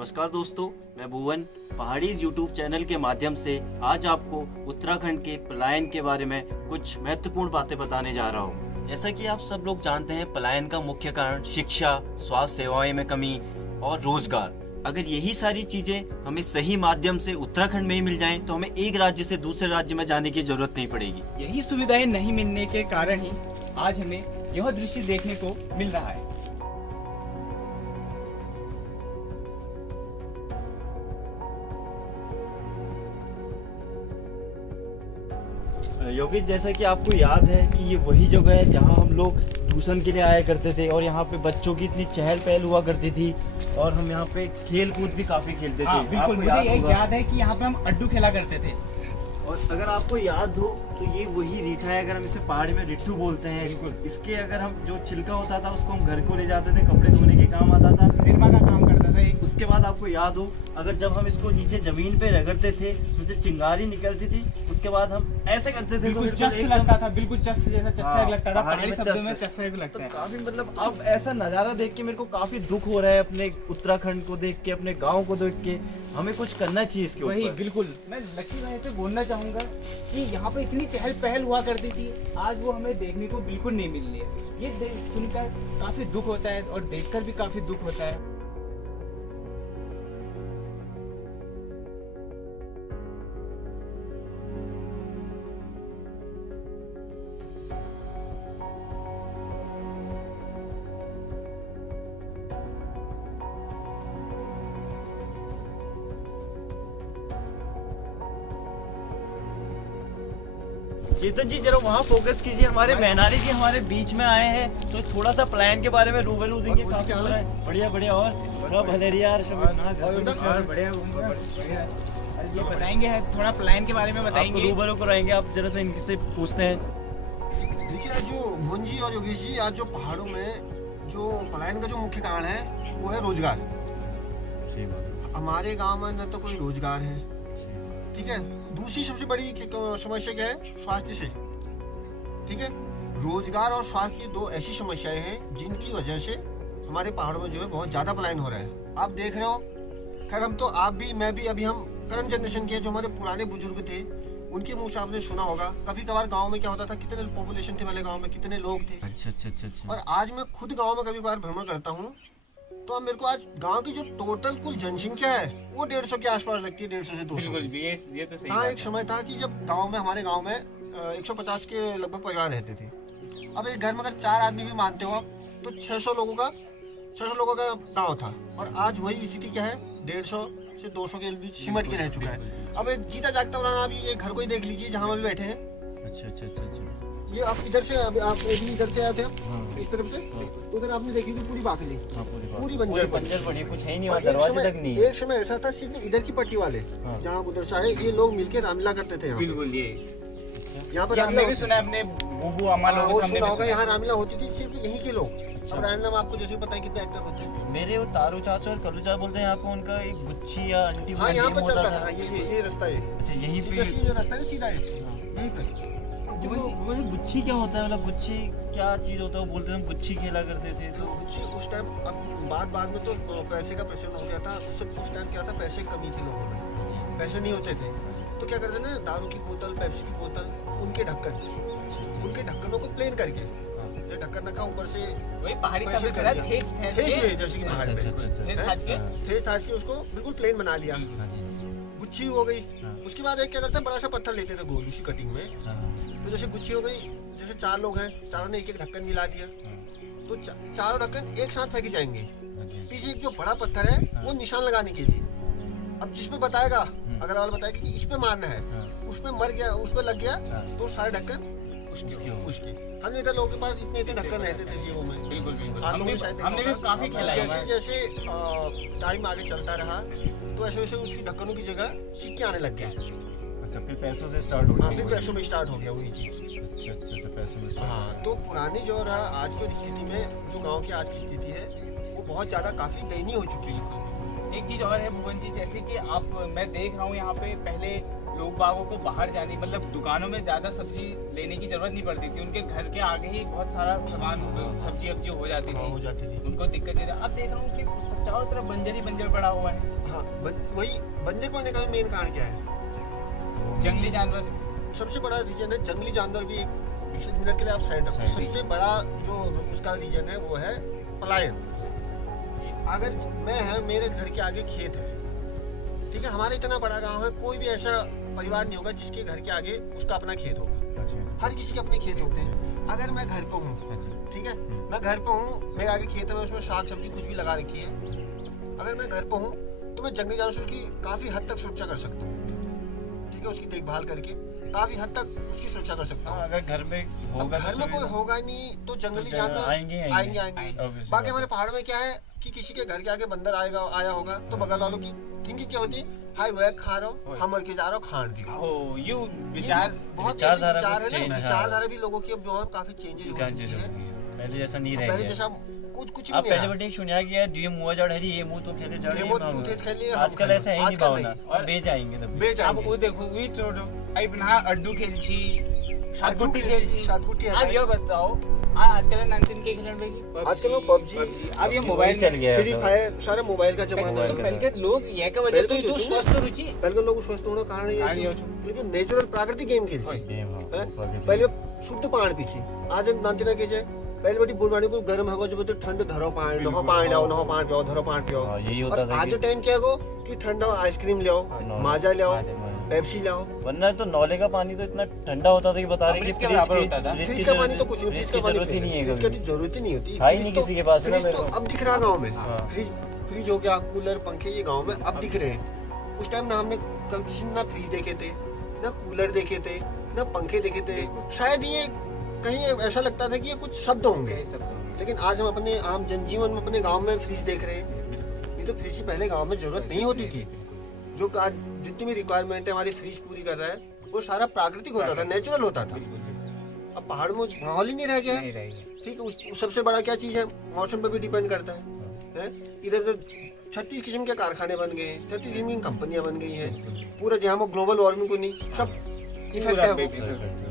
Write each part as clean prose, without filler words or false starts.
नमस्कार दोस्तों, मैं भुवन पहाड़ी यूट्यूब चैनल के माध्यम से आज आपको उत्तराखंड के पलायन के बारे में कुछ महत्वपूर्ण बातें बताने जा रहा हूँ। जैसा कि आप सब लोग जानते हैं, पलायन का मुख्य कारण शिक्षा, स्वास्थ्य सेवाएं में कमी और रोजगार। अगर यही सारी चीजें हमें सही माध्यम से उत्तराखंड में ही मिल जाएं, तो हमें एक राज्य से दूसरे राज्य में जाने की जरूरत नहीं पड़ेगी। यही सुविधाएं नहीं मिलने के कारण ही आज हमें यह दृश्य देखने को मिल रहा है। योगेश, जैसा कि आपको याद है कि ये वही जगह है जहाँ हम लोग ट्यूशन के लिए आया करते थे और यहाँ पे बच्चों की इतनी चहल पहल हुआ करती थी और हम यहाँ पे खेल कूद भी काफी खेलते थे। बिल्कुल, मुझे यही याद है कि यहाँ पे हम अड्डू खेला करते थे। और अगर आपको याद हो तो ये वही रीठा है, अगर हम इसे पहाड़ी में रिट्ठू बोलते हैं। इसके अगर हम जो छिलका होता था उसको हम घर को ले जाते थे, कपड़े धोने के काम आता था, निर्मा का काम करता था। उसके बाद आपको याद हो, अगर जब हम इसको नीचे जमीन पे रगड़ते थे उससे चिंगारी निकलती थी, उसके बाद हम ऐसे करते थे, बिल्कुल चस लगता था, बिल्कुल चस जैसा चस्सा लगता था। पहाड़ी शब्दों में चस्सा लगता है। काफी मतलब अब ऐसा नजारा देख के मेरे को काफी दुख हो रहा है, अपने उत्तराखंड को देख के, अपने गाँव को देख के। हमें कुछ करना चाहिए इसके ऊपर। वही बिल्कुल, मैं लक्ष्मी भाई से बोलना चाहूंगा कि यहाँ पे इतनी चहल पहल हुआ करती थी, आज वो हमें देखने को बिल्कुल नहीं मिल रही है। ये सुनकर काफी दुख होता है और देखकर भी काफी दुख होता है। चेतन जी, जरा वहाँ फोकस कीजिए। हमारे मैनारी जी हमारे बीच में आए हैं, तो थोड़ा सा प्लान के बारे में रूबरू देंगे। काफी बढ़िया बढ़िया। और भले यार बढ़िया, ये बताएंगे है, थोड़ा प्लान के बारे में बताएंगे, रूबरू कराएंगे। आप जरा से इनसे पूछते हैं। देखिए, जो भुवन जी और योगेश जी, आज जो पहाड़ों में जो पलायन का जो मुख्य कारण है वो है रोजगार। हमारे गांव में न तो कोई रोजगार है, ठीक है। दूसरी सबसे बड़ी समस्या क्या है? स्वास्थ्य से, ठीक है। रोजगार और स्वास्थ्य दो ऐसी समस्याएं हैं जिनकी वजह से हमारे पहाड़ों में जो है बहुत ज्यादा पलायन हो रहा है। आप देख रहे हो, खैर हम तो, आप भी, मैं भी, अभी हम करंट जनरेशन के, जो हमारे पुराने बुजुर्ग थे उनके मुंह से आपने सुना होगा। कभी कभार गांव में क्या होता था, कितने पॉपुलेशन थे वाले गांव में, कितने लोग थे। अच्छा। और आज मैं खुद गांव में कभी कभार भ्रमण करता हूँ, तो अब मेरे को आज गांव की जो टोटल कुल जनसंख्या है वो 150 के आसपास लगती है, 150 से 200। ये तो सही हाँ, बात एक समय था कि जब हमारे गांव में 150 के लगभग परिवार रहते थे। अब एक घर में अगर 4 आदमी भी मानते हो आप, तो 600 लोगों का गांव था। और आज वही स्थिति क्या है, 150 से 200 के बीच सिमट के रह चुका है। अब एक जीता जागता पुराना, आप ये घर को ही देख लीजिए जहाँ हम अभी बैठे हैं। अच्छा। ये आप इधर से, आप इधर से आए थे, इस तरफ से, तो उधर आपने देखी थी पूरी बाकली, पूरी बंजर पड़ी, कुछ है ही नहीं, दरवाजे तक नहीं। एक समय ऐसा था, सिर्फ इधर की पट्टी वाले, जहाँ उधर से आए, ये लोग मिलकर रामलीला करते थे। बिल्कुल, ये यहाँ पर हमने भी सुना है, अपने बूबू अम्मा लोगों से हमने भी सुना। यहाँ रामलीला होती थी, सिर्फ यहीं के लोग। अब रामलीला में आपको जैसे पता है कितने एक्टर होते हैं। मेरे वो तारू चाचा और कल्लू चाचा बोलते हैं यहाँ पे उनका एक गुच्छी या आंटी। हाँ, यहाँ पर चलता था। ये रास्ता है। अच्छा, यहीं पे जो रास्ता है सीधा है, यहीं पे। वो गुच्छी क्या होता है, मतलब गुच्छी क्या चीज होता है? वो बोलते हैं हम गुच्छी खेला करते थे। तो गुच्छी उस टाइम, अब बाद में तो पैसे का प्रचलन हो गया था। उस टाइम क्या था, पैसे की कमी थी लोगों में, पैसे नहीं होते थे, तो क्या करते ना, दारू की बोतल, पेप्सी की बोतल, उनके ढक्कनों को प्लेन करके, जो ढक्कन रखा ऊपर से, वही पहाड़ी शब्द है, थेच जैसे कि पहाड़ पे थेच थाच के उसको बिल्कुल प्लेन बना लिया, गुच्छी हो गई। उसके बाद एक क्या करते, बड़ा सा पत्थर लेते थे गोल, उसी कटिंग में। तो जैसे गुच्छी हो गई, जैसे 4 लोग हैं, चारों ने एक ढक्कन मिला दिया, तो चारों ढक्कन एक साथ फेंके जाएंगे। पीछे एक जो बड़ा पत्थर है वो निशान लगाने के लिए। अब जिसमें बताएगा, अगला वाला बताएगा कि इस पे मारना है, उस पे मर गया, उस पे लग गया, तो सारे ढक्कन उसके। हम इधर लोगों के पास इतने ढक्कन रहते थे जेबों में। बिल्कुल, हमने भी काफी खेला है। जैसे टाइम आगे चलता रहा, तो ऐसे वैसे उसकी ढक्कनों की जगह सिक्के आने लग गए। अच्छा, फिर पैसों से स्टार्ट हो गया। हाँ, फिर पैसों में स्टार्ट हो गया वही चीज। अच्छा, पैसों में। हाँ, तो पुरानी जो रहा, आज की स्थिति में, जो गांव की आज की स्थिति है, वो बहुत ज्यादा काफी दयनीय हो चुकी है। एक चीज और है भुवन जी, जैसे कि मैं देख रहा हूँ यहाँ पे पहले लोग बागों को बाहर जाने मतलब दुकानों में ज्यादा सब्जी लेने की जरूरत नहीं पड़ती थी, उनके घर के आगे ही बहुत सारा सामान सब्जी वब्जी हो जाती थी, उनको दिक्कत नहीं। अब देख रहा हूँ कि चारों तरफ बंजर ही बंजर पड़ा हुआ है। हाँ, वही बंजर पड़ने का मेन कारण क्या है? जंगली जानवर सबसे बड़ा रीजन है। जंगली जानवर भी एक मिनट के लिए आप साइड रखो। सबसे बड़ा जो उसका रीजन है वो है पलायन। अगर मेरे घर के आगे खेत है, ठीक है, हमारा इतना बड़ा गांव है, कोई भी ऐसा परिवार नहीं होगा जिसके घर के आगे उसका अपना खेत होगा। हर किसी के अपने खेत होते हैं। अगर मैं घर पे हूँ, ठीक है, मैं घर पे हूँ, मेरे आगे खेत में उसमें साग सब्जी कुछ भी लगा रखी है, अगर मैं घर पे हूँ तो मैं जंगली जानवर की काफी हद तक सुरक्षा कर सकता हूँ, ठीक है, उसकी देखभाल करके काफी हद तक उसकी सुरक्षा कर सकता हूँ। अगर घर में होगा, घर में कोई होगा नहीं तो जंगली जानवर आएंगे। बाकी हमारे पहाड़ में क्या है कि किसी के घर के आगे बंदर आया होगा तो बगल वालों की थिंकिंग क्या होती है, हाय वह खा रहा हूँ, हम मर के जा रहा हूँ, खान दी। बहुत विचारधारा भी लोगों की अब जो है काफी चेंजेस हो चुकी है। पहले जैसा नहीं रह पहले गया। जैसा कुछ आप भी पहले बटे सुनिया कि यार ये मुँह जड़ हरी, ये मुँह तो खेले जड़, ये मुँह तो खेले, आजकल ऐसा है नहीं आजकल भावना, नहीं। और बेच आएंगे तब बेच अब वो देखो वही छोड़ो, अब ना अड्डू खेलची, सातगुट्टी खेलची। अब ये बताओ आजकल नानसिन के खेलने की, आजकल वो PUBG, अब ये मोबाइल चल गया है फ्री फायर, सारे मोबाइल का जमाना तो है। पहले के लोग ये का वजह तो स्वस्थ रुचि पहले के लोग स्वस्थ होने का कारण ये है क्योंकि नेचुरल प्राकृतिक गेम खेलते हैं। पहले शुद्ध पानी पीछे, आज नानतिना के जाए पहले बड़ी बुढ़ानी को गर्म होगा जब तो ठंड धरो पानी, नहो पानी लाओ, नहो पानी पियो, धरो पानी पियो। यही होता और था आज टाइम क्या हो कि ठंडा आइसक्रीम ले आओ, माजा ले आओ, पेप्सी लाओ। वरना तो नौले का पानी तो इतना ठंडा होता था कि बता रहे कि फ्रिज का पानी तो कुछ नहीं, फ्रिज का पानी जरूरत ही नहीं है, फ्रिज की जरूरत ही नहीं होती। था ही नहीं किसी के पास। फ्रिज तो अब दिख रहा गाँव में, फ्रिज हो गया, कूलर पंखे ये गाँव में अब दिख रहे हैं। उस टाइम ना हमने कभी ना फ्रिज देखे थे, ना कूलर देखे थे, ना पंखे देखे थे। शायद ये कहीं ऐसा लगता था कि ये कुछ शब्द होंगे, लेकिन आज हम अपने आम जनजीवन में अपने गांव में फ्रिज देख रहे हैं। ये तो फ्रिज की पहले गांव में जरूरत नहीं होती थी। जो आज जितनी भी रिक्वायरमेंट है हमारी फ्रिज पूरी कर रहा है, वो सारा प्राकृतिक होता था, नेचुरल होता था। अब पहाड़ में माहौल ही नहीं रह गया है, ठीक है। सबसे बड़ा क्या चीज है, मौसम पे भी डिपेंड करता है। इधर उधर 36 किस्म के कारखाने बन गए, 36 किस्म की कंपनियां बन गई हैं। पूरा जहाँ में ग्लोबल वार्मिंग को नहीं, सब इफेक्ट है।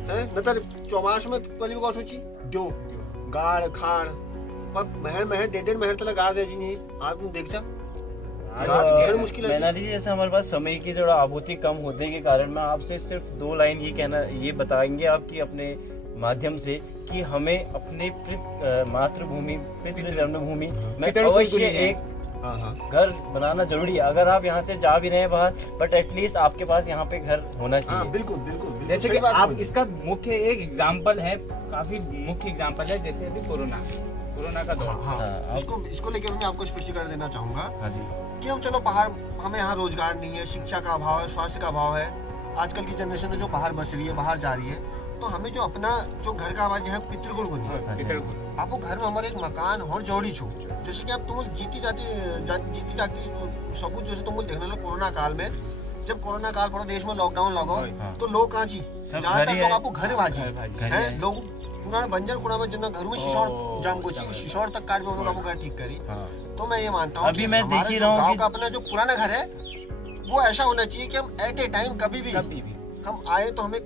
न तो चौमास में पहली बार सोची दो गाड़ खाड़ महल डेढ़ महल तक गाड़ रहे जी नहीं, आज तुम देख जा मुश्किल है। जैसे हमारे पास समय की जो आपूर्ति कम होने के कारण मैं आपसे सिर्फ 2 लाइन ये बताएंगे आपकी अपने माध्यम से कि हमें अपने मातृभूमि पितृ जन्मभूमि में अवश्य एक घर बनाना जरूरी है। अगर आप यहाँ से जा भी रहे हैं बाहर, बट एटलीस्ट आपके पास यहाँ पे घर होना चाहिए। बिल्कुल। जैसे कि आप इसका मुख्य एक एग्जांपल है, काफी मुख्य एग्जांपल है, जैसे अभी कोरोना का दौर। इसको लेकर मैं आपको स्पष्टीकरण देना चाहूंगा। हाँ जी, कि हम चलो बाहर, हमें यहाँ रोजगार नहीं है, शिक्षा का अभाव है, स्वास्थ्य का अभाव है। आजकल की जनरेशन जो बाहर बस रही है, बाहर जा रही है, तो हमें जो अपना जो घर का हमारे यहाँ पितृगुण होनी है, आपको घर में हमारे एक मकान और जोड़ी छो, जैसे कि आप तुम जीती जाती सबूत जैसे तुम देखने लो कोरोना काल में, जब कोरोना काल पूरा देश में लॉकडाउन लगा तो लोग कहाँ जी, ज्यादातर लोग आपको घर भाजी है। लोग पुराना बंजर कुड़ा में जितना घर में शिशौर जाम को चाहिए, शिशौर तक काट के आपको घर ठीक करी। तो मैं ये मानता हूँ अभी मैं देख ही रहा हूँ गाँव का अपना जो पुराना घर है वो ऐसा होना चाहिए कि हम एट ए टाइम कभी भी हम आए तो हमें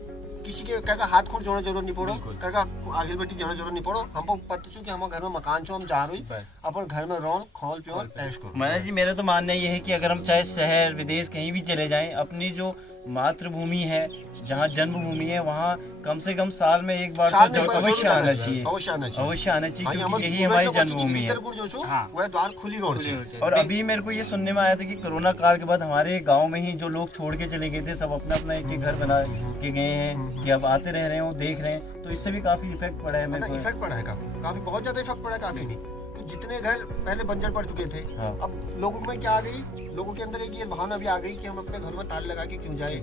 किसी के क्या हाथ खोड़ जोड़ने जरूरत नहीं पड़ो, क्या आगे बेटी जाने जरूरत नहीं पड़ो। हमको पता चलो कि हमारे घर में मकान छो, हम जा रही अपन घर में रहो, खोल पियो ऐश करो। महाराज जी, मेरा तो मानना ये है कि अगर हम चाहे शहर विदेश कहीं भी चले जाएं, अपनी जो मातृभूमि है, जहाँ जन्मभूमि है, वहाँ कम से कम साल में एक बार अवश्य आना चाहिए, क्योंकि यही हमारी जन्मभूमि है। वह द्वार खुली रोड। और अभी मेरे को ये सुनने में आया था कि कोरोना काल के बाद हमारे गांव में ही जो लोग छोड़ के चले गए थे, सब अपना अपना एक घर बना के गए हैं कि अब आते रह रहे हैं, वो देख रहे हैं, तो इससे भी काफी इफेक्ट पड़ा है। मेरे को इफेक्ट पड़ा है काफी बहुत ज्यादा इफेक्ट पड़ा है। काफी नहीं तो जितने घर पहले बंजर पड़ चुके थे, अब लोगों में क्या आ गई, लोगों के अंदर एक ये भावना भी आ गई कि हम अपने घर में ताले लगा के क्यों जाए।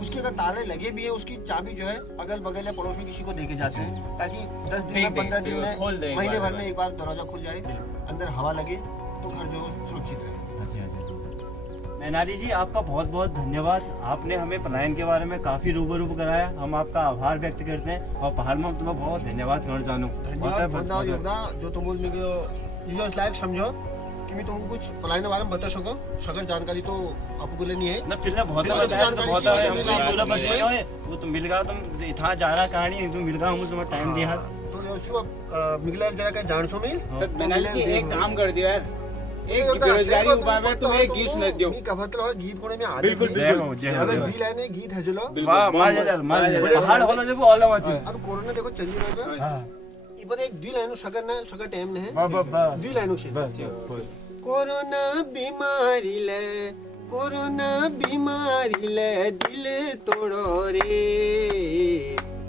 उसके अगर ताले लगे भी है, उसकी चाबी जो है अगल बगल या पड़ोस में किसी को देके जाते हैं, ताकि 10 दिन में 15 दिन में महीने भर में एक बार दरवाजा खुल जाए, अंदर हवा लगे तो घर जो सुरक्षित रहे। मैनाली जी, आपका बहुत बहुत धन्यवाद। आपने हमें पलायन के बारे में काफी रूबरू कराया, हम आपका आभार व्यक्त करते हैं और पहाड़ में तुम्हें बहुत धन्यवाद करना चाहूँ। धन्यवाद जो तुम लायक समझो कि मैं तुमको कुछ पलायन के बारे में बता सको सगर जानकारी तो आपको लेनी है ना फिर ना बहुत जानकारी चाहिए वो तो मिल गया तुम इतना जा रहा कहानी तुम मिल गया हम टाइम दिया तो जोशु अब मिगला जरा का जान सो मिल बनाली की एक काम कर दियो यार एक बेरोजगारी उपाय में तुम एक गीत सुना दियो मी कबत रहो गीत कोने में आ बिल्कुल अगर बी लाइन गीत है जो वाह पहाड़ वाला जो बोला मत अब कोरोना देखो चल रहा है इवन एक दी लाइनो सगर ना सगर टाइम ने है दी लाइनो से कोरोना बीमारी ले दिल तोड़ो रे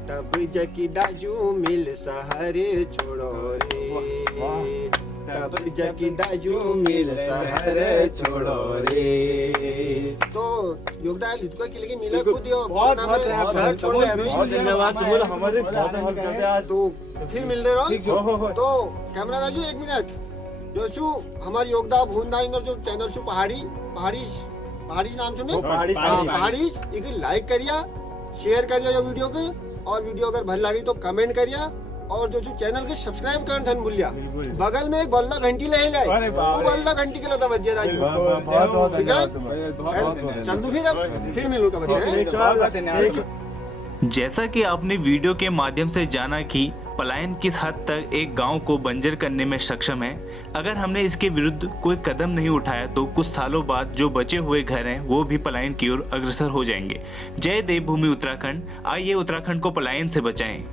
तब जकी दाजू मिल सहारे छोड़ो रे तब जकी दाजू मिल सहारे छोड़ो रे तो योगदान लिखो के लिए मिला खुद यो बहुत धन्यवाद तुम हमारे बहुत हेल्प करते आज तो फिर मिल रहे रहो तो कैमरा राजू 1 मिनट जोशु हमारे योगदान भूंदा इंदर जो चैनल छु पहाड़ी नाम छु ने पहाड़ी एक लाइक करिया शेयर करिया ये वीडियो के और वीडियो अगर भल लगी तो कमेंट करिया और जो चैनल के सब्सक्राइब करन थन भूलिया बगल में एक बल्ला घंटी ले ले वो बल्ला घंटी के लता बज राजू बहुत चंदू फिर मिलूंगा जैसा कि आपने वीडियो के माध्यम से जाना कि पलायन किस हद तक एक गांव को बंजर करने में सक्षम है, अगर हमने इसके विरुद्ध कोई कदम नहीं उठाया तो कुछ सालों बाद जो बचे हुए घर हैं वो भी पलायन की ओर अग्रसर हो जाएंगे। जय देवभूमि उत्तराखंड, आइए उत्तराखंड को पलायन से बचाएं।